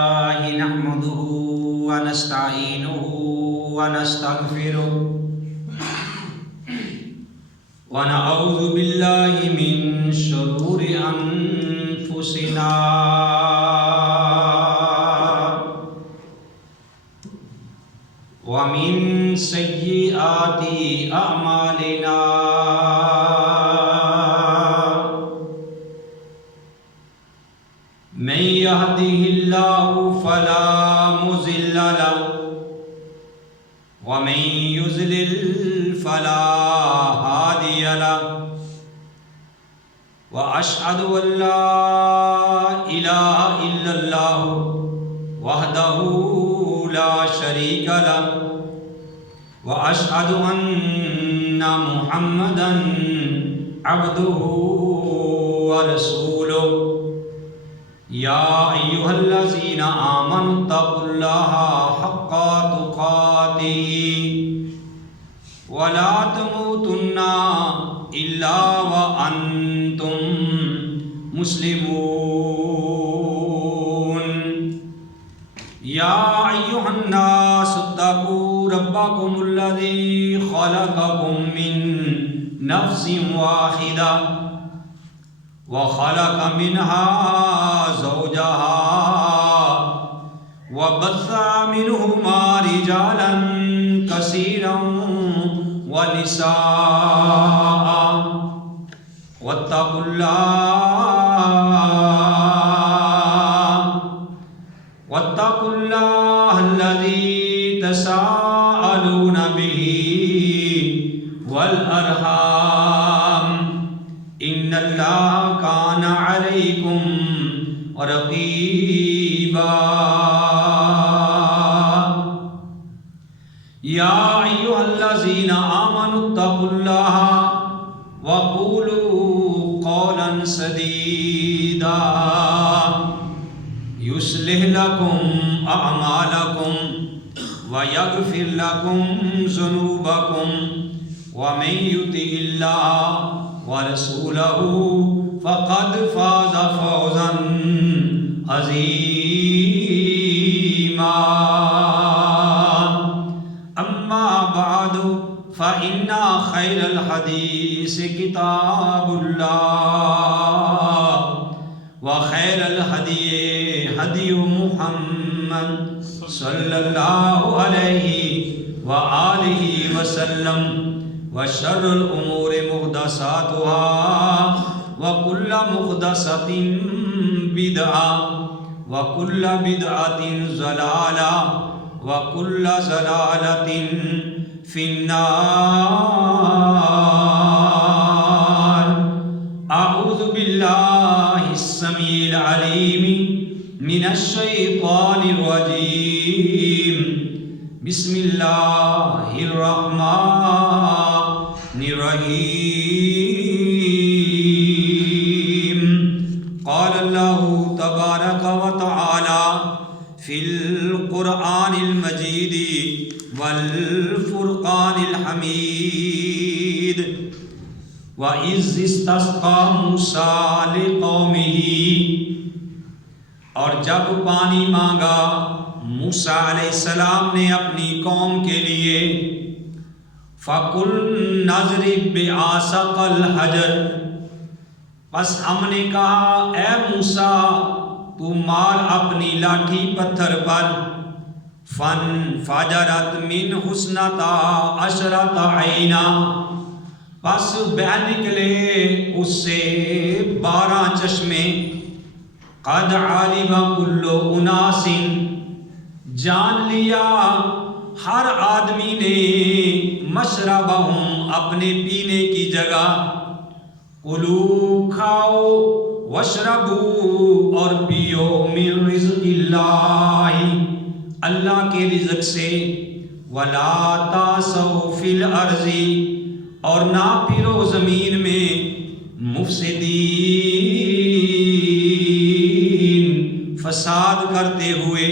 نحمده ونستعينه ونستغفره ونعوذ بالله من شرور أنفسنا ومن سيئات أعمالنا من يهده الله فلا مضل له ومن يضلل فلا هادي له وأشهد أن لا إله إلا الله وحده لا شريك له وأشهد أن محمدا عبده ورسوله يا أيها الذين آمنوا اتقوا الله حق تقاته ولا تموتن إلا وأنتم مسلمون يا أيها الناس اتقوا ربكم الذي خلقكم من نفس واحدة وخلق منها زوجها وبث منهما رجالا كثيرا ونساء واتقوا الله الذي تساءلون به والأرحام إن الله كان عليكم رقيبا يا أيها الذين آمنوا اتقوا الله وقولوا قولا سديدا يصلح لكم أعمالكم ويغفر لكم ذنوبكم ومن يطع الله ورسوله فقد فاز فوزا عظيما أما بعد فإن خير الحديث كتاب الله وخير الهدي هدي محمد صلى الله عليه وآله وسلم وشر الأمور محدثاتها وكل محدثة بدعة وكل بدعة ضلالة وكل ضلالة في النار. أعوذ بالله السميع العليم من الشيطان الرجيم. بسم الله الرحمن الرحيم. قال الله تبارك وتعالى في القرآن المجيد والفرقان الحميد وَإِذْ اسْتَسْقَى مُوسَىٰ لِقَوْمِهِ، اور جب پانی مانگا موسیٰ علیہ السلام نے اپنی قوم کے لیے، فَقُلْنَا اضْرِب بِّعَصَاكَ الْحَجَرَ، بس ہم نے کہا اے موسیٰ تو مار اپنی لاٹھی پتھر پر، فَانْفَجَرَتْ مِنْهُ اثْنَتَا عَشْرَةَ عَيْنًا، پس بہہ نکلے اس سے 12 چشمے، قد علم کل اناس، جان لیا ہر آدمی نے، مشربہم اپنے پینے کی جگہ، کلو کھاؤ، واشربو اور پیو، من رزق اللہ اللہ کے رزق سے، ولا تعثوا فی الارض اور نہ پھرو زمین میں، مفسدین فساد کرتے ہوئے۔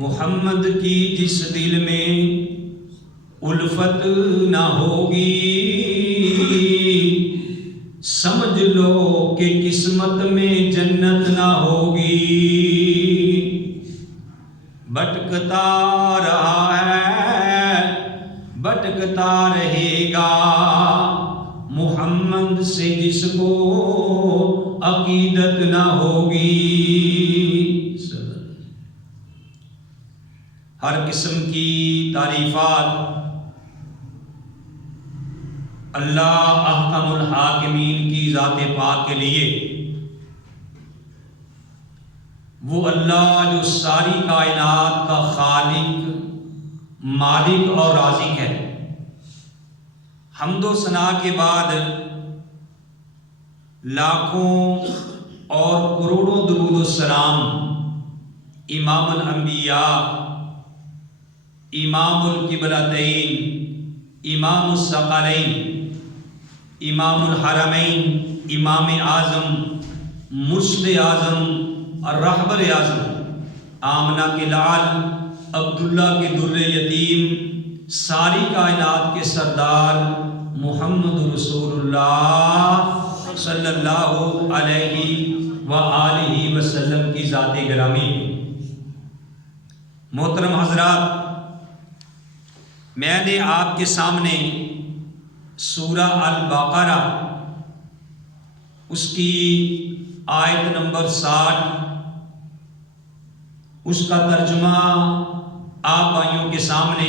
محمد کی جس دل میں الفت نہ ہوگی سمجھ لو کہ قسمت میں جنت نہ ہوگی، بھٹکتا رہا ہے بھٹکتا رہے گا محمد سے جس کو عقیدت نہ ہوگی۔ ہر قسم کی تعریفات اللہ احکم الحاکمین کی ذات پاک کے لیے، وہ اللہ جو ساری کائنات کا خالق، مالک اور رازق ہے۔ حمد و ثنا کے بعد لاکھوں اور کروڑوں درود و سلام امام الانبیاء، امام القبلتین، امام الثقلین، امام الحرمین، امام اعظم، مرشد اعظم اور رہبر اعظم، آمنہ کے لال، عبداللہ کے در یتیم، ساری کائنات کے سردار محمد رسول اللہ صلی اللہ علیہ وآلہ وسلم کی ذات گرامی۔ محترم حضرات، میں نے آپ کے سامنے سورہ البقرہ اس کی آیت نمبر 60 اس کا ترجمہ آپ بھائیوں کے سامنے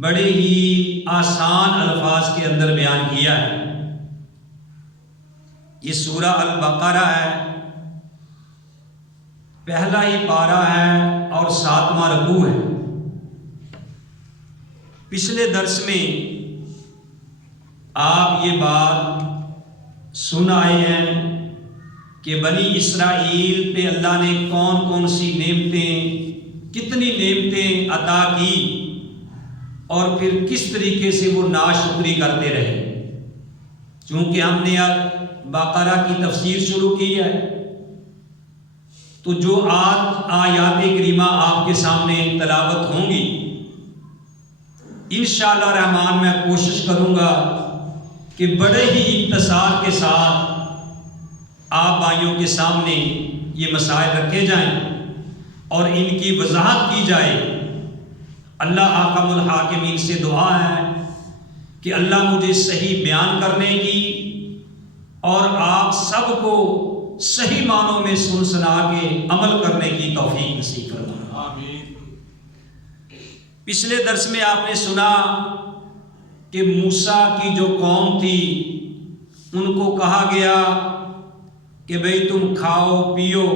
بڑے ہی آسان الفاظ کے اندر بیان کیا ہے۔ یہ سورہ البقرہ ہے، پہلا ہی پارہ ہے اور 7واں رکوع ہے۔ پچھلے درس میں آپ یہ بات سن آئے ہیں کہ بنی اسرائیل پہ اللہ نے کون کون سی نعمتیں، کتنی نعمتیں عطا کی اور پھر کس طریقے سے وہ ناشکری کرتے رہے۔ چونکہ ہم نے بقرہ کی تفسیر شروع کی ہے، تو جو آیات کریمہ آپ کے سامنے تلاوت ہوں گی، انشاءاللہ رحمان میں کوشش کروں گا کہ بڑے ہی اختصار کے ساتھ آپ بھائیوں کے سامنے یہ مسائل رکھے جائیں اور ان کی وضاحت کی جائے۔ اللہ احکم الحاکمین سے دعا ہے کہ اللہ مجھے صحیح بیان کرنے کی اور آپ سب کو صحیح معنوں میں سن سنا کے عمل کرنے کی توفیق نصیب فرمائے۔ آمین۔ پچھلے درس میں آپ نے سنا کہ موسیٰ کی جو قوم تھی ان کو کہا گیا کہ بھئی تم کھاؤ پیو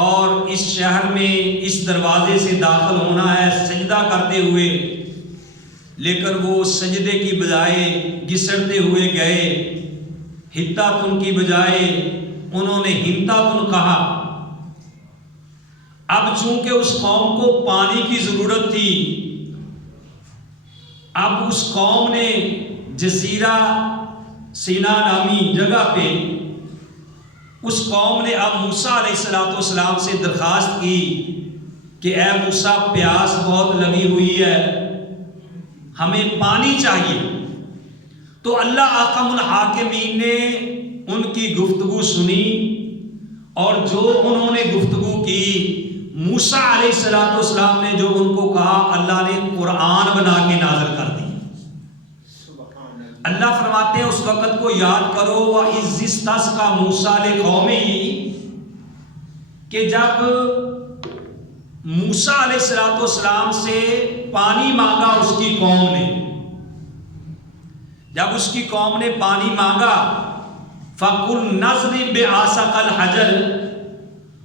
اور اس شہر میں اس دروازے سے داخل ہونا ہے سجدہ کرتے ہوئے، لیکن وہ سجدے کی بجائے گھسڑتے ہوئے گئے، ہتاتن کی بجائے انہوں نے ہنتاتن کہا۔ اب چونکہ اس قوم کو پانی کی ضرورت تھی، اب اس قوم نے جزیرہ سینا نامی جگہ پہ اس قوم نے اب موسیٰ علیہ السلام سے درخواست کی کہ اے موسیٰ پیاس بہت لگی ہوئی ہے، ہمیں پانی چاہیے۔ تو اللہ احکم الحاکمین نے ان کی گفتگو سنی اور جو انہوں نے گفتگو کی، موسیٰ علیہ السلام نے جو ان کو کہا، اللہ نے قرآن بنا کے نازل کر دی۔ اللہ فرماتے ہیں اس وقت کو یاد کرو وَإِذِ اسْتَسْقَىٰ مُوسَىٰ لِقَوْمِهِ، کہ جب موسیٰ علیہ السلام سے پانی مانگا اس کی قوم نے، جب اس کی قوم نے پانی مانگا، فَقُلْ نَضْرِبْ بِعَصَاكَ الْحَجَرَ،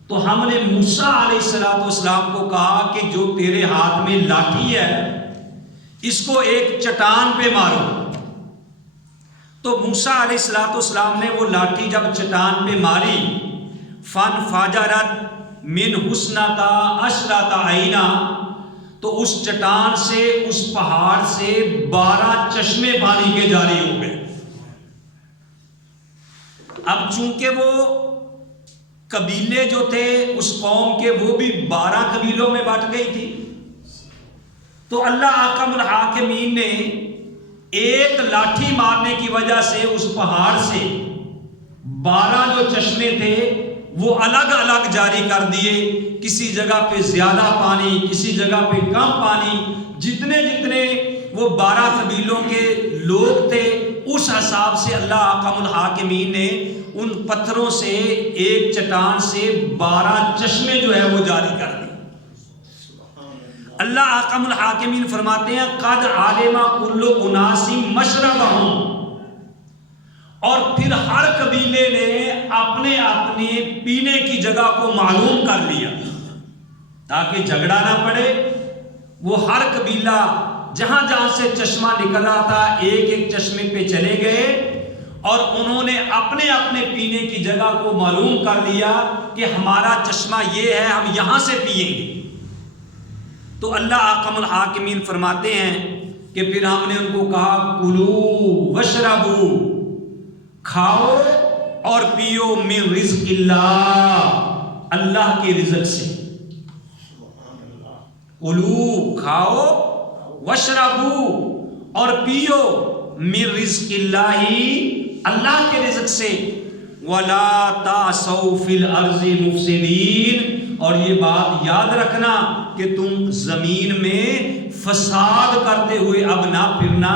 تو ہم نے موسیٰ علیہ السلام کو کہا کہ جو تیرے ہاتھ میں لاٹھی ہے اس کو ایک چٹان پہ مارو۔ تو موسیٰ علیہ السلام نے وہ لاٹھی جب چٹان پہ ماری، فَانْفَجَرَتْ مِنْ حُسْنَتَا عَشْرَةَ عَيْنًا، تو اس چٹان سے، اس پہاڑ سے 12 چشمے پانی کے جاری ہو گئے۔ اب چونکہ وہ قبیلے جو تھے اس قوم کے، وہ بھی 12 قبیلوں میں بٹ گئی تھی، تو اللہ احکم الحاکمین نے ایک لاٹھی مارنے کی وجہ سے اس پہاڑ سے 12 جو چشمے تھے وہ الگ الگ جاری کر دیے. کسی جگہ پہ زیادہ پانی، کسی جگہ پہ کم پانی. جتنے جتنے وہ 12 قبیلوں کے لوگ تھے اس حساب سے اللہ احکم الحاکمین نے ان پتھروں سے ایک چٹان سے 12 چشمے جو ہے وہ جاری کر دیے. اللہ احکم الحاکمین فرماتے ہیں قد علم کل اناس مشربہم، اور پھر ہر قبیلے نے اپنے اپنے پینے کی جگہ کو معلوم کر لیا تاکہ جھگڑا نہ پڑے. وہ ہر قبیلہ جہاں جہاں سے چشمہ نکل رہا تھا ایک ایک چشمے پہ چلے گئے اور انہوں نے اپنے اپنے پینے کی جگہ کو معلوم کر لیا کہ ہمارا چشمہ یہ ہے، ہم یہاں سے پئیں گے. تو اللہ احکم الحاکمین فرماتے ہیں کہ پھر ہم نے ان کو کہا کلو وشربو، کھاؤ اور پیو من رزق اللہ، اللہ کے رزق سے. کلو کھاؤ، وشربو اور پیو من رزق اللہ، اللہ کے رزق سے. ولا تعثوا فی الارض مفسدین، اور یہ بات یاد رکھنا کہ تم زمین میں فساد کرتے ہوئے اب نہ پھرنا،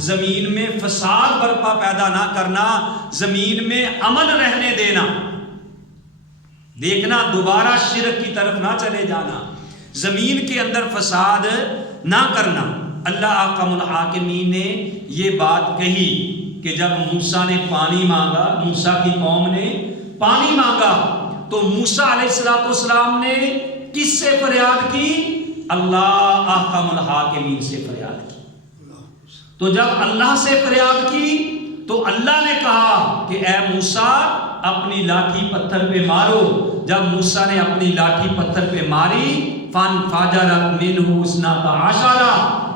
زمین میں فساد برپا پیدا نہ کرنا، زمین میں امن رہنے دینا. دیکھنا دوبارہ شرک کی طرف نہ چلے جانا، زمین کے اندر فساد نہ کرنا. اللہ احکم الحاکمین نے یہ بات کہی کہ جب موسیٰ نے پانی مانگا، موسیٰ کی قوم نے پانی مانگا تو موسیٰ علیہ السلام نے کس سے فریاد کی؟ اللہ احکم الحاکمین سے فریاد کی. تو جب اللہ سے فریاد کی تو اللہ نے کہا کہ اے موسیٰ اپنی لاٹھی پتھر پہ مارو. جب موسیٰ نے اپنی لاٹھی پتھر پہ ماری فانفجرت منہ اثنتا عشر،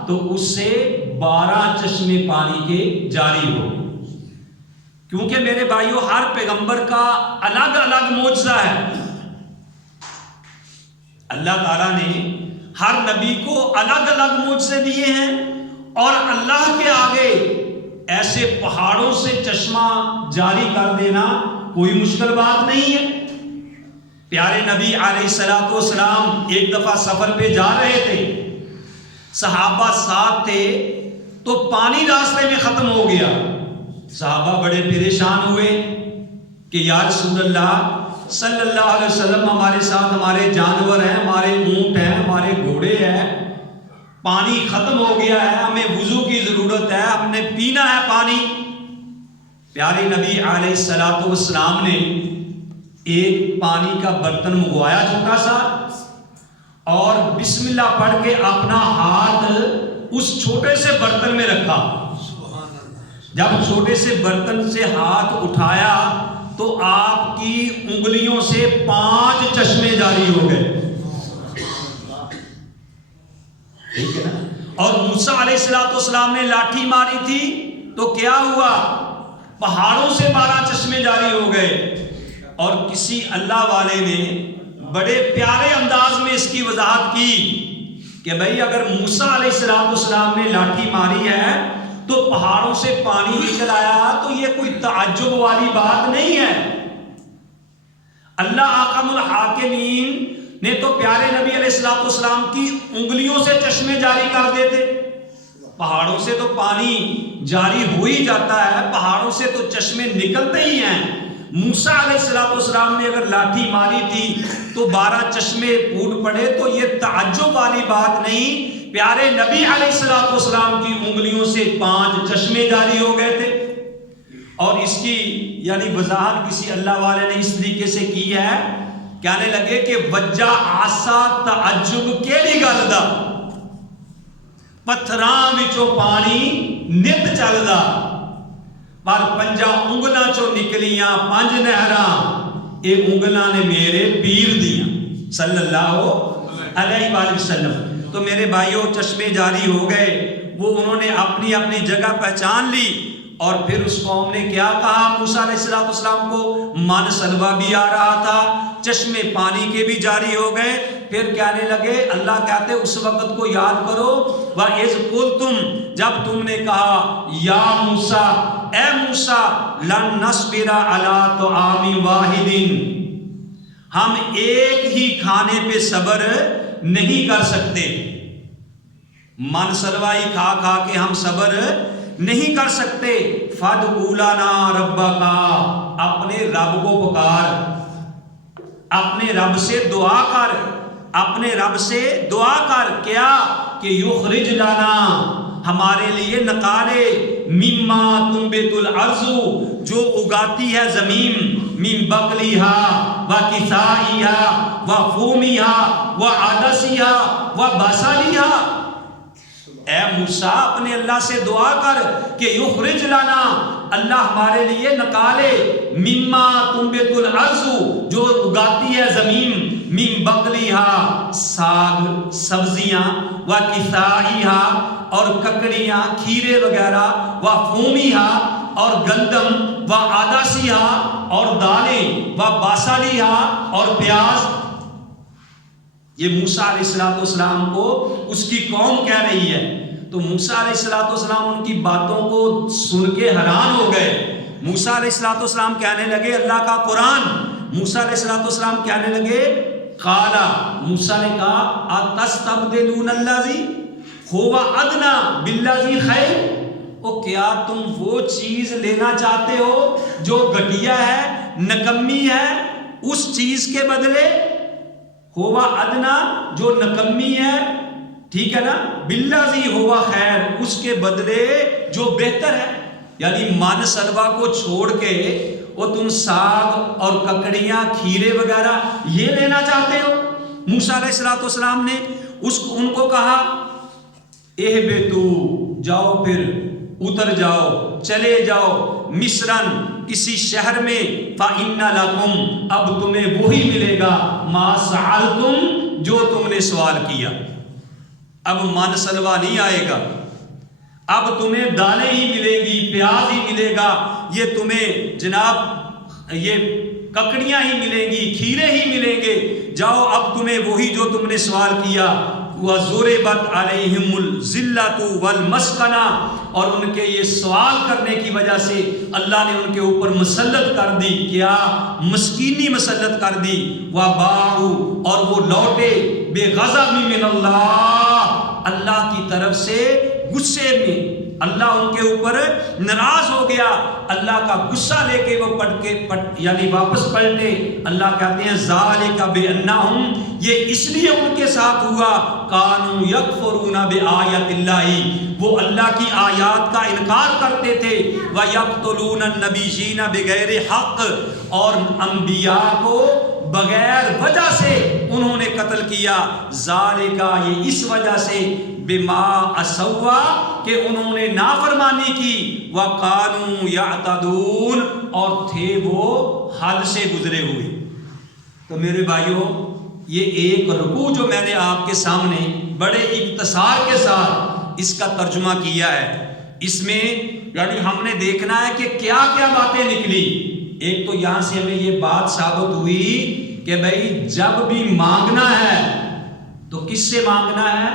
تو اس سے 12 چشمے پانی کے جاری ہو. کیونکہ میرے بھائیوں ہر پیغمبر کا الگ الگ معجزہ ہے. اللہ تعالیٰ نے ہر نبی کو الگ الگ معجزے دیے ہیں، اور اللہ کے آگے ایسے پہاڑوں سے چشمہ جاری کر دینا کوئی مشکل بات نہیں ہے. پیارے نبی علیہ السلام ایک دفعہ سفر پہ جا رہے تھے، صحابہ ساتھ تھے، تو پانی راستے میں ختم ہو گیا. صحابہ بڑے پریشان ہوئے کہ یا رسول اللہ صلی اللہ علیہ وسلم ہمارے ساتھ ہمارے جانور ہیں، ہمارے اونٹ ہیں، ہمارے گھوڑے ہیں، پانی ختم ہو گیا ہے، ہمیں وضو کی ضرورت ہے، ہم نے پینا ہے پانی. پیارے نبی علیہ السلام نے ایک پانی کا برتن منگوایا چھوٹا سا، اور بسم اللہ پڑھ کے اپنا ہاتھ اس چھوٹے سے برتن میں رکھا. جب چھوٹے سے برتن سے ہاتھ اٹھایا تو آپ کی انگلیوں سے 5 چشمے جاری ہو گئے. ٹھیک ہے نا؟ اور موسیٰ علیہ السلام نے لاٹھی ماری تھی تو کیا ہوا؟ پہاڑوں سے 12 چشمے جاری ہو گئے. اور کسی اللہ والے نے بڑے پیارے انداز میں اس کی وضاحت کی کہ بھئی اگر موسیٰ علیہ السلام نے لاٹھی ماری ہے تو پہاڑوں سے پانی نکل آیا، تو یہ کوئی تعجب والی بات نہیں ہے. اللہ احکم الحاکمین نے تو پیارے نبی علیہ السلام کی انگلیوں سے چشمے جاری کر دیتے. پہاڑوں سے تو پانی جاری ہو ہی جاتا ہے، پہاڑوں سے تو چشمے نکلتے ہی ہیں. موسیٰ علیہ السلام نے اگر لاٹھی ماری تھی تو 12 چشمے پھوٹ پڑے، تو یہ تعجب والی بات نہیں. پیارے نبی علیہ السلام کی انگلیوں سے 5 چشمے جاری ہو گئے تھے. اور اس کی یعنی وضاحت کسی اللہ والے نے اس طریقے سے کی ہے، کہنے لگے کہ وجہ آسا تعجب کیڑی گل دا، پتھراں وچوں پانی نت چلدا، پر 5 انگلاں چوں نکلیاں 5 نہراں، اے انگلاں نے میرے پیر دیاں صلی اللہ علیہ وآلہ وسلم. تو میرے بھائیوں چشمے جاری ہو گئے، وہ انہوں نے اپنی اپنی جگہ پہچان لی. اور پھر اس قوم نے کیا کہا موسیٰ علیہ السلام کو؟ من سلوہ بھی آ رہا تھا، چشمے پانی کے بھی جاری ہو گئے، پھر کہنے لگے، اللہ کہتے اس وقت کو یاد کرو، وَإِذْ قُلْتُمْ، جب تم نے کہا، یا موسیٰ، اے موسیٰ، لَن نَصْبِرَ عَلَىٰ طَعَامٍ وَاحِدٍ، ہم ایک ہی کھانے پہ صبر نہیں کر سکتے، من سلوائی کھا کھا کے ہم صبر نہیں کر سکتے، فَادْعُ لَنَا رَبَّكَ، اپنے رب کو پکار، اپنے رب سے دعا کر، اپنے رب سے دعا کر، کیا کہ یخرج لنا، ہمارے لیے نکالے، مما تنبت الارض، جو اگاتی ہے زمین، من بقلیہا و کسائیہا و فومیہا و عدسیہا و بصلیہا، اے موسیٰ اپنے اللہ سے دعا کر کہ یخرج لنا، اللہ ہمارے لیے نکالے، مما تنبت الارض، جو اگاتی ہے زمین، من بقلیہا، ساگ سبزیاں، و کسائیہا، اور ککڑیاں کھیرے وغیرہ، و فومیہا، اور گندم، و عدسیہا، اور دالیں، و بصلیہا، اور پیاز۔ یہ موسیٰ علیہ السلام کو اس کی قوم کہہ رہی ہے، تو موسیٰ علیہ السلام ان کی باتوں کو سن کے حیران ہو گئے۔ موسیٰ علیہ السلام کہنے لگے، اللہ کا قرآن، موسیٰ علیہ السلام کہنے لگے، قال، موسیٰ نے کہا، اتستبدلون الذی هو ادنی بالذی خیر، او کیا تم وہ چیز لینا چاہتے ہو جو گھٹیا ہے، نکمی ہے، اس چیز کے بدلے، ہوا ادنا، جو نکمی ہے، ٹھیک ہے نا، بالذی ہوا خیر، اس کے بدلے جو بہتر ہے، یعنی من سلوا کو چھوڑ کے وہ تم ساگ اور ککڑیاں کھیرے وغیرہ یہ لینا چاہتے ہو۔ موسیٰ علیہ السلام نے ان کو کہا، اہبتو، جاؤ، پھر اتر جاؤ، چلے جاؤ، مصرن، کسی شہر میں، فَإِنَّ لَكُمْ، اب تمہیں وہی ملے گا، مَا سَأَلْتُمْ، جو تم نے سوال کیا، اب من سلوا نہیں آئے گا، اب تمہیں دالیں ہی ملے گی، پیاز ہی ملے گا، یہ تمہیں جناب یہ ککڑیاں ہی ملیں گی، کھیرے ہی ملیں گے، جاؤ اب تمہیں وہی جو تم نے سوال کیا۔ وَضُرِبَتْ عَلَيْهِمُ الذِّلَّةُ وَالْمَسْكَنَةُ، اور ان کے یہ سوال کرنے کی وجہ سے اللہ نے ان کے اوپر مسلط کر دی، کیا مسکینی مسلط کر دی، وَبَاءُوا، اور وہ لوٹے، بِغَضَبٍ مِّنَ اللَّهِ، اللہ کی طرف سے غصے میں، اللہ ان کے اوپر ناراض ہو گیا، اللہ کا غصہ لے کے وہ یعنی واپس پلٹے۔ اللہ کہتے ہیں ذالک بانہم، یہ اس لیے ان کے ساتھ ہوا، کانوا یکفرون بآیات اللہ، وہ اللہ کی آیات کا انکار کرتے تھے، ویقتلون النبیین بغیر حق، اور انبیاء کو بغیر وجہ سے انہوں نے قتل کیا، ذالکا، یہ اس وجہ سے، بما عصوا، کہ انہوں نے نافرمانی کی، وقانوا یعتدون، اور تھے وہ حد سے گزرے ہوئے۔ تو میرے بھائیوں، یہ ایک رکوع جو میں نے آپ کے سامنے بڑے اختصار کے ساتھ اس کا ترجمہ کیا ہے، اس میں یعنی ہم نے دیکھنا ہے کہ کیا کیا باتیں نکلی۔ ایک تو یہاں سے ہمیں یہ بات ثابت ہوئی کہ بھائی جب بھی مانگنا ہے تو کس سے مانگنا ہے؟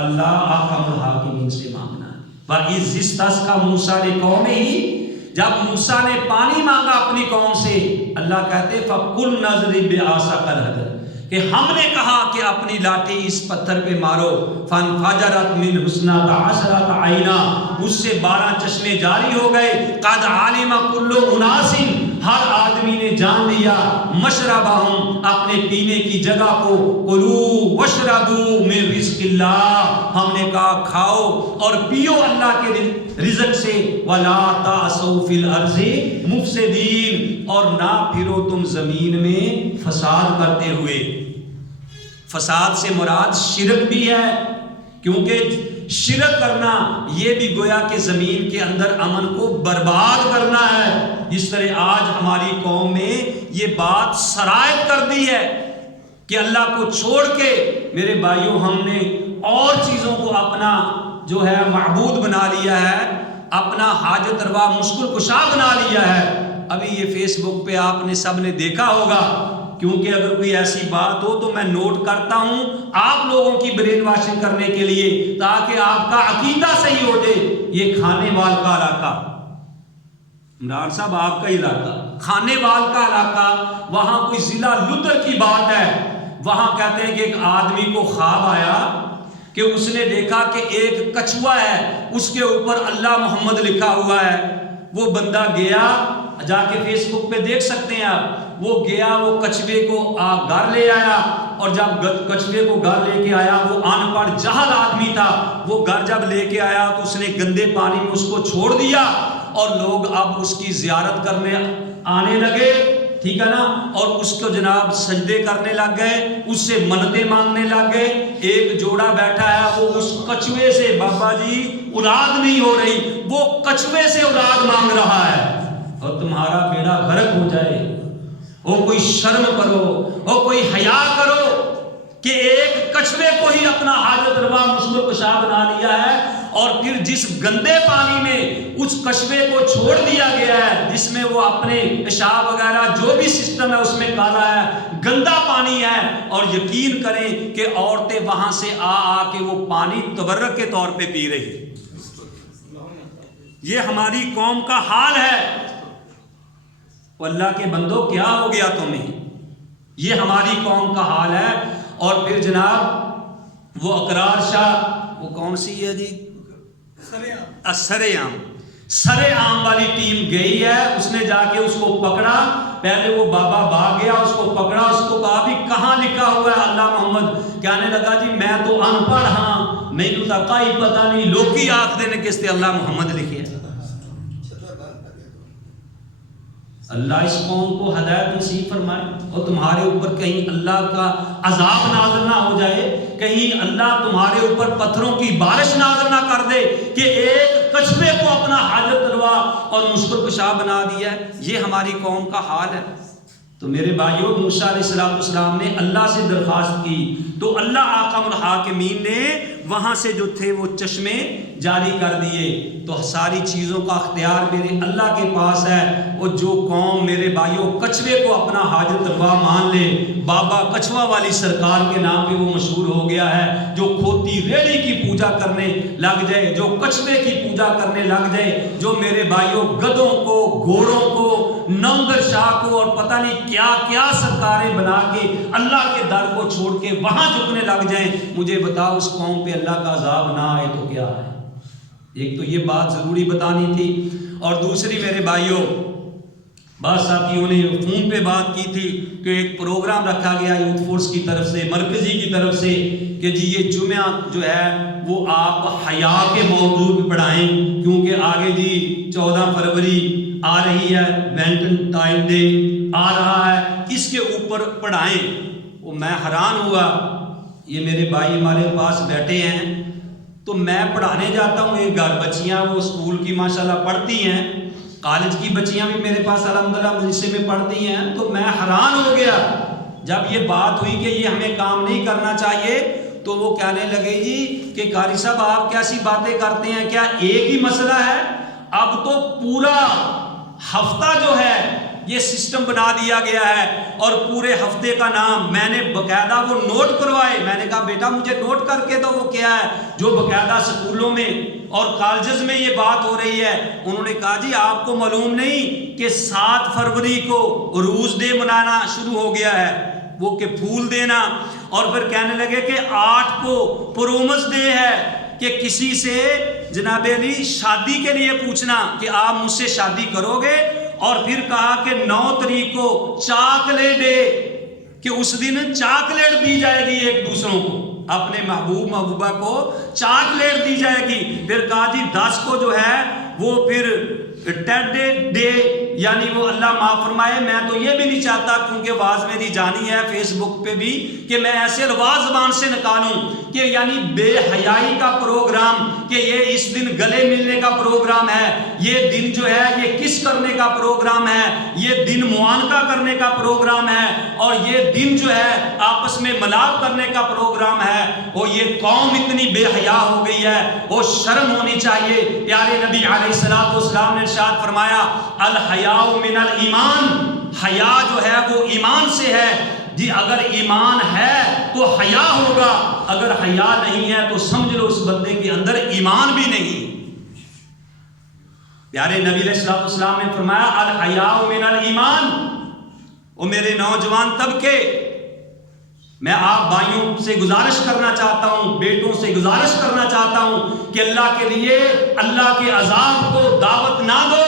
اللہ احکم الحاکمین سے مانگنا ہے۔ وَإِذِ اسْتَسْقَىٰ مُوسَىٰ لِقَوْمِهِ، جب موسیٰ نے پانی مانگا اپنی قوم سے، اللہ کہتے فَقُلْنَا اضْرِب بِعَصَاكَ الْحَجَرَ، کہ ہم نے کہا کہ اپنی لاٹھی اس پتھر پہ مارو، فَانْفَجَرَتْ مِنْهُ اثْنَتَا عَشْرَةَ عَيْنًا، اس سے 12 چشمے جاری ہو گئے، قَدْ عَلِمَ كُلُّ أُنَاسٍ، ہر آدمی نے جان لیا، مشربہم، اپنے پینے کی جگہ کو، کلوا واشربوا من رزق اللہ، ہم نے کہا کھاؤ اور پیو اللہ کے رزق سے، ولا تعثوا فی الارض مفسدین، اور نہ پھرو تم زمین میں فساد کرتے ہوئے۔ فساد سے مراد شرک بھی ہے، کیونکہ شرک کرنا یہ بھی گویا کہ زمین کے اندر امن کو برباد کرنا ہے، جس طرح آج ہماری قوم میں یہ بات سرایت کر دی ہے کہ اللہ کو چھوڑ کے میرے بھائیوں ہم نے اور چیزوں کو اپنا جو ہے معبود بنا لیا ہے، اپنا حاجت روا مشکل کشا بنا لیا ہے۔ ابھی یہ فیس بک پہ آپ نے سب نے دیکھا ہوگا کیونکہ اگر کوئی ایسی بات ہو تو میں نوٹ کرتا ہوں آپ لوگوں کی برین واشنگ کرنے کے لیے، تاکہ آپ کا عقیدہ صحیح ہو جائے۔ یہ کھانے وال کا علاقہ، عمران صاحب آپ کا علاقہ کھانے وال کا علاقہ، وہاں کوئی ضلع لدر کی بات ہے، وہاں کہتے ہیں کہ ایک آدمی کو خواب آیا کہ اس نے دیکھا کہ ایک کچھوا ہے، اس کے اوپر اللہ محمد لکھا ہوا ہے۔ وہ بندہ گیا، جا کے فیس بک پہ دیکھ سکتے ہیں آپ، وہ گیا، وہ کچھوے کو گھر لے آیا، اور جب کچھوے کو گھر لے کے آیا، وہ ان پڑھ جاہل آدمی تھا، وہ گھر جب لے کے آیا تو اس نے گندے پانی میں اس کو چھوڑ دیا، اور لوگ اب اس کی زیارت کرنے آنے لگے، ٹھیک ہے نا، اور اس کو جناب سجدے کرنے لگ گئے، اس سے منتیں مانگنے لگ گئے۔ ایک جوڑا بیٹھا ہے، وہ اس کچھوے سے، بابا جی اولاد نہیں ہو رہی، وہ کچھوے سے اولاد مانگ رہا ہے، اور تمہارا بیڑا غرق ہو جائے۔ او کوئی شرم کرو، او کوئی حیا کرو کہ ایک کچھوے کو ہی اپنا حاجت روا مشکل کشا بنا لیا ہے، اور پھر جس گندے پانی میں اس کچھوے کو چھوڑ دیا گیا ہے، جس میں وہ اپنے پیشاب وغیرہ جو بھی سسٹم ہے اس میں کالا ہے، گندا پانی ہے، اور یقین کریں کہ عورتیں وہاں سے آ کے وہ پانی تبرک کے طور پہ پی رہی۔ یہ ہماری قوم کا حال ہے۔ اللہ کے بندو کیا ہو گیا تمہیں؟ یہ ہماری قوم کا حال ہے۔ اور پھر جناب وہ اقرار شاہ، وہ کون سی ہے جی، سر عام والی ٹیم گئی ہے، اس نے جا کے اس کو پکڑا، پہلے وہ بابا بھاگ گیا، اس کو پکڑا، اس کو کہا بھی کہاں لکھا ہوا ہے اللہ محمد؟ کہنے لگا جی میں تو ان پڑھ ہاں، مینوں تا کوئی پتہ نہیں، لوکی آکھ دے نے کس تے اللہ محمد لکھے۔ اللہ اس قوم کو ہدایت نصیب فرمائے، اور تمہارے اوپر کہیں اللہ کا عذاب نازل نہ ہو جائے، کہیں اللہ تمہارے اوپر پتھروں کی بارش نازل نہ کر دے کہ ایک کچھوے کو اپنا حاجت روا اور مشکل کشا بنا دیا ہے۔ یہ ہماری قوم کا حال ہے۔ تو میرے بھائیوں، موسیٰ علیہ السلام نے اللہ سے درخواست کی، تو اللہ احکم الحاکمین نے وہاں سے جو تھے وہ چشمے جاری کر دیے۔ تو ساری چیزوں کا اختیار میرے اللہ کے پاس ہے۔ اور جو قوم میرے بھائیوں کچھوے کو اپنا حاجت روا مان لے، بابا کچھوا والی سرکار کے نام پہ وہ مشہور ہو گیا ہے، جو کھوتی ریڑھی کی پوجا کرنے لگ جائے، جو کچھوے کی پوجا کرنے لگ جائے، جو میرے بھائیوں گدھوں کو، گھوڑوں کو، نوگر شاہ کو، اور پتہ نہیں کیا کیا سرکاریں بنا کے اللہ کے در کو چھوڑ کے وہاں جھکنے لگ جائیں، مجھے بتاؤ اس قوم پہ اللہ کا عذاب نہ آئے تو کیا ہے؟ ایک تو یہ بات ضروری بتانی تھی، اور دوسری میرے بھائیوں، بعض ساتھیوں نے فون پہ بات کی تھی کہ ایک پروگرام رکھا گیا یوتھ فورس کی طرف سے، مرکزی کی طرف سے، کہ جی یہ جمعہ جو ہے وہ آپ حیا کے موضوع پہ پڑھائیں، کیونکہ آگے جی 14 فروری آ رہی ہے، ویلنٹائن ڈے آ رہا ہے، اس کے اوپر پڑھائیں۔ وہ میں حیران ہوا، یہ میرے بھائی ہمارے پاس بیٹھے ہیں، تو میں پڑھانے جاتا ہوں، ایک گھر بچیاں وہ اسکول کی ماشاءاللہ پڑھتی ہیں، کالج کی بچیاں بھی میرے پاس الحمدللہ مدرسے میں پڑھتی ہیں، تو میں حیران ہو گیا جب یہ بات ہوئی کہ یہ ہمیں کام نہیں کرنا چاہیے، تو وہ کہنے لگے جی کہ قاری صاحب آپ کیسی باتیں کرتے ہیں، کیا ایک ہی مسئلہ ہے؟ اب تو پورا ہفتہ جو ہے یہ سسٹم بنا دیا گیا ہے، اور پورے ہفتے کا نام میں نے باقاعدہ وہ نوٹ کروائے۔ میں نے کہا بیٹا مجھے نوٹ کر کے دو وہ کیا ہے جو باقاعدہ سکولوں میں اور کالجز میں یہ بات ہو رہی ہے۔ انہوں نے کہا جی آپ کو معلوم نہیں کہ 7 فروری کو روز ڈے منانا شروع ہو گیا ہے، وہ کہ پھول دینا، اور پھر کہنے لگے کہ 8 کو پرومس ڈے ہے کہ کسی سے جناب علی شادی کے لیے پوچھنا کہ آپ مجھ سے شادی کرو گے، اور پھر کہا کہ 9 تاریخ کو چاکلیٹ ڈے کہ اس دن چاکلیٹ دی جائے گی ایک دوسروں کو، اپنے محبوب محبوبہ کو چاکلیٹ دی جائے گی۔ پھر کہا جی 10 کو جو ہے وہ پھر ٹیڈ ڈے، یعنی وہ اللہ معاف فرمائے، میں تو یہ بھی نہیں چاہتا کیونکہ آواز میری جانی ہے فیس بک پہ بھی کہ میں ایسے الفاظ زبان سے نکالوں کہ یعنی بے حیائی کا پروگرام، کہ یہ اس دن گلے ملنے کا پروگرام ہے، یہ دن جو ہے یہ کس کرنے کا پروگرام ہے، یہ دن معانقہ کرنے کا پروگرام ہے، اور یہ دن جو ہے آپس میں ملاپ کرنے کا پروگرام ہے۔ وہ یہ قوم اتنی بے حیا ہو گئی ہے، وہ شرم ہونی چاہیے۔ پیارے نبی علیہ السلام نے ارشاد فرمایا الحیاء من الایمان، حیا جو ہے وہ ایمان سے ہے جی. اگر ایمان ہے تو حیا ہوگا, اگر حیا نہیں ہے تو سمجھ لو اس بندے کے اندر ایمان بھی نہیں. پیارے نبی علیہ الصلوۃ والسلام نے فرمایا الحیاء من الایمان. وہ میرے نوجوان طبقے, میں آپ بھائیوں سے گزارش کرنا چاہتا ہوں, بیٹوں سے گزارش کرنا چاہتا ہوں کہ اللہ کے لیے اللہ کے عذاب کو دعوت نہ دو.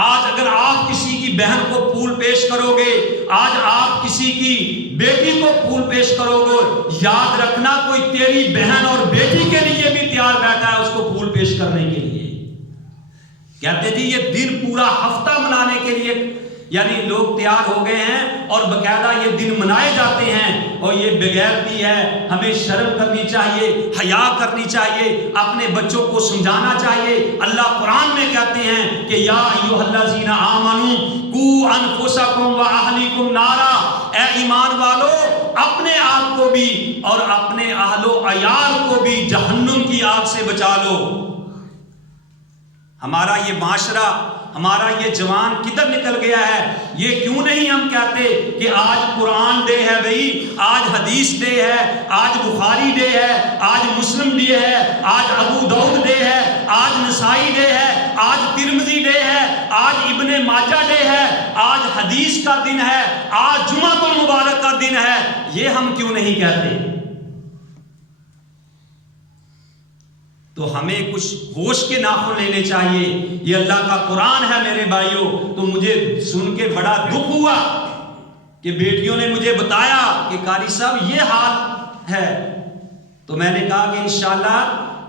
آج اگر آپ کسی کی بہن کو پھول پیش کرو گے, آج آپ کسی کی بیٹی کو پھول پیش کرو گے, یاد رکھنا کوئی تیری بہن اور بیٹی کے لیے بھی تیار بیٹھا ہے اس کو پھول پیش کرنے کے لیے. کہتے جی یہ دن پورا ہفتہ منانے کے لیے یعنی لوگ تیار ہو گئے ہیں اور باقاعدہ یہ دن منائے جاتے ہیں, اور یہ بغیرتی ہے. ہمیں شرم کرنی چاہیے, حیا کرنی چاہیے, اپنے بچوں کو سمجھانا چاہیے. اللہ قرآن میں کہتے ہیں کہ یا ایھا الذین آمنوا قوا انفسکم واہلیکم نارا. اے ایمان والو اپنے آپ کو بھی اور اپنے اہل و عیال کو بھی جہنم کی آگ سے بچا لو. ہمارا یہ معاشرہ, ہمارا یہ جوان کدھر نکل گیا ہے؟ یہ کیوں نہیں ہم کہتے کہ آج قرآن ڈے ہے بھائی, آج حدیث ڈے ہے, آج بخاری ڈے ہے, آج مسلم ڈے ہے, آج ابو داؤد ڈے ہے, آج نسائی ڈے ہے, آج ترمذی ڈے ہے, آج ابن ماجہ ڈے ہے, آج حدیث کا دن ہے, آج جمعہ المبارک کا دن ہے. یہ ہم کیوں نہیں کہتے؟ تو ہمیں کچھ ہوش کے ناخن لینے چاہیے. یہ اللہ کا قرآن ہے میرے بھائیوں. تو مجھے سن کے بڑا دکھ ہوا کہ بیٹیوں نے مجھے بتایا کہ قاری صاحب یہ حال ہے. تو میں نے کہا کہ انشاءاللہ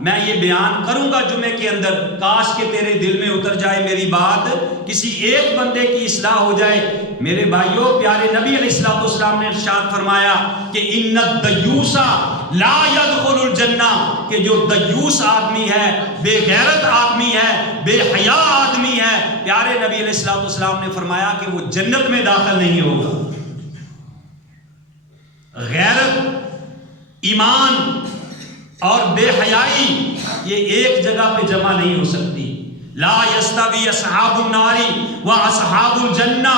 میں یہ بیان کروں گا جمعے کے اندر. کاش کہ تیرے دل میں اتر جائے میری بات, کسی ایک بندے کی اصلاح ہو جائے. میرے بھائیوں, پیارے نبی علیہ الصلوۃ والسلام نے ارشاد فرمایا کہ ان الدیوس لا يدخل الجنہ, کہ جو دیوس آدمی ہے, بے غیرت آدمی ہے, بے حیا آدمی ہے, پیارے نبی علیہ الصلوۃ والسلام نے فرمایا کہ وہ جنت میں داخل نہیں ہوگا. غیرت, ایمان اور بے حیائی یہ ایک جگہ پہ جمع نہیں ہو سکتی. لا یستوی اصحاب النار و اصحاب الجنہ,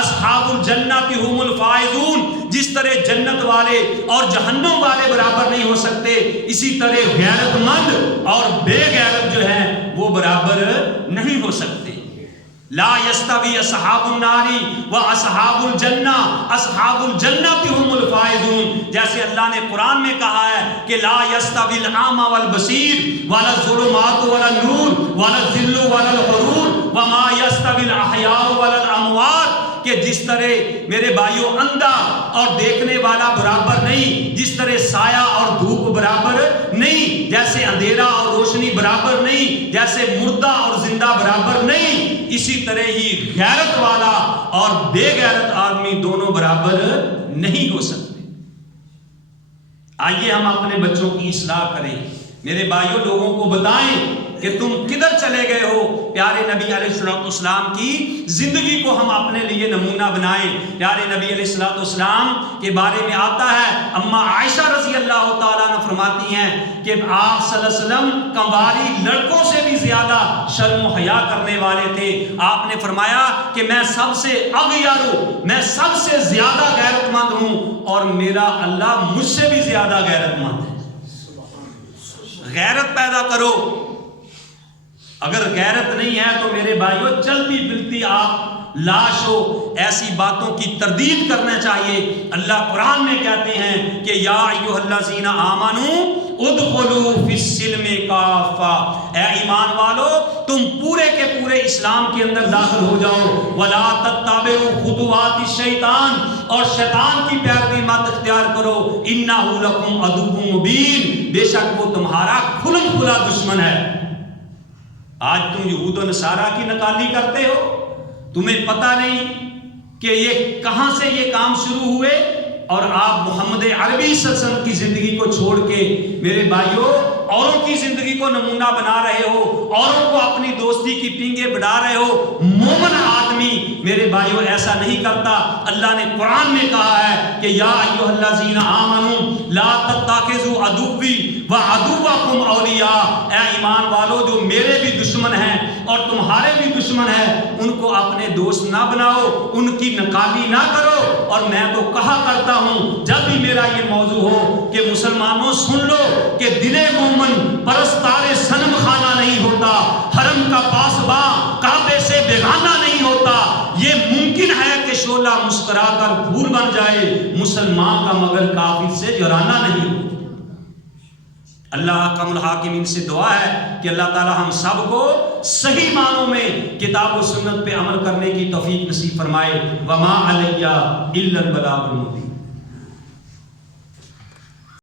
اصحاب الجنہ هم الفائزون. جس طرح جنت والے اور جہنم والے برابر نہیں ہو سکتے, اسی طرح غیرت مند اور بے غیرت جو ہیں وہ برابر نہیں ہو سکتے. لا یستوی اصحاب النار و اصحاب الجنہ, اصحاب الجنہ هم الفائزون. جیسے اللہ نے قرآن میں کہا ہے کہ لا یستوی الاعمی والبصیر ولا الظلمات ولا النور ولا الذل ولا الحرور وما یستوی الاحیاء ولا الاموات. کہ جس طرح میرے بھائیوں اندھا اور دیکھنے والا برابر نہیں, جس طرح سایہ اور دھوپ برابر نہیں, جیسے اندھیرا اور روشنی برابر نہیں, جیسے مردہ اور زندہ برابر نہیں, اسی طرح ہی غیرت والا اور بے غیرت آدمی دونوں برابر نہیں ہو سکتے. آئیے ہم اپنے بچوں کی اصلاح کریں. میرے بھائیوں, لوگوں کو بتائیں کہ تم کدھر چلے گئے ہو. پیارے نبی علیہ الصلوۃ والسلام کی زندگی کو ہم اپنے لیے نمونہ بنائیں. پیارے نبی علیہ الصلوۃ والسلام کے بارے میں آتا ہے, اما عائشہ رضی اللہ تعالیٰ عنہ فرماتی ہیں کہ آپ صلی اللہ علیہ وسلم کنواری لڑکوں سے بھی زیادہ شرم و حیا کرنے والے تھے. آپ نے فرمایا کہ میں سب سے اغیر ہوں, میں سب سے زیادہ غیرت مند ہوں, اور میرا اللہ مجھ سے بھی زیادہ غیرت مند ہے. غیرت پیدا کرو. اگر غیرت نہیں ہے تو میرے بھائیوں چلتی پھرتی آپ لاش ہو. ایسی باتوں کی تردید کرنا چاہیے. اللہ قرآن میں کہتے ہیں کہ یا ایھا الذین آمنوا ادخلوا فی السلم کافہ, اے ایمان والو تم پورے کے پورے اسلام کے اندر داخل ہو جاؤ. ولا تتبعوا خطوات الشیطان, اور شیطان کی پیروی مت اختیار کرو. انہ لکم عدو مبین, بے شک وہ تمہارا کھلم کھلا دشمن ہے. آج تم یہود و نصارہ کی نکالی کرتے ہو, تمہیں پتہ نہیں کہ یہ کہاں سے یہ کام شروع ہوئے, اور آپ محمد عربی صلی اللہ علیہ وسلم کی زندگی کو چھوڑ کے میرے بھائیوں اوروں کی زندگی کو نمونہ بنا رہے ہو, اوروں کو اپنی دوستی کی پینگیں بڑھا رہے ہو. مومن آدمی نہیں میرے بھائیوں ایسا نہیں کرتا۔ اللہ نے قرآن میں کہا ہے کہ یا ایھا الذین آمنوا لا تتخذوا عدوی وعدوکم اولیاء، اے ایمان والو جو میرے بھی دشمن ہیں اور تمہارے بھی دشمن ہیں ان کو اپنے دوست نہ بناؤ، ان کی نکالی نہ کرو۔ اور میں تو کہا کرتا ہوں جب بھی میرا یہ موضوع ہو کہ مسلمانوں سن لو کہ دل مومن پرستار صنم خانہ نہیں ہوتا، حرم کا پاسباں کعبے سے بیگانہ نہیں ہوتا۔ یہ ممکن ہے کہ شعلہ مسکرا کر پھول بن جائے مسلمان کا مگر کافر سے جرانہ نہیں ہوتا۔ اللہ حکم الحاکمین سے دعا ہے کہ اللہ تعالی ہم سب کو صحیح معنوں میں کتاب و سنت پہ عمل کرنے کی توفیق نصیب فرمائے۔ وما علیہ الا البلاغ المبین۔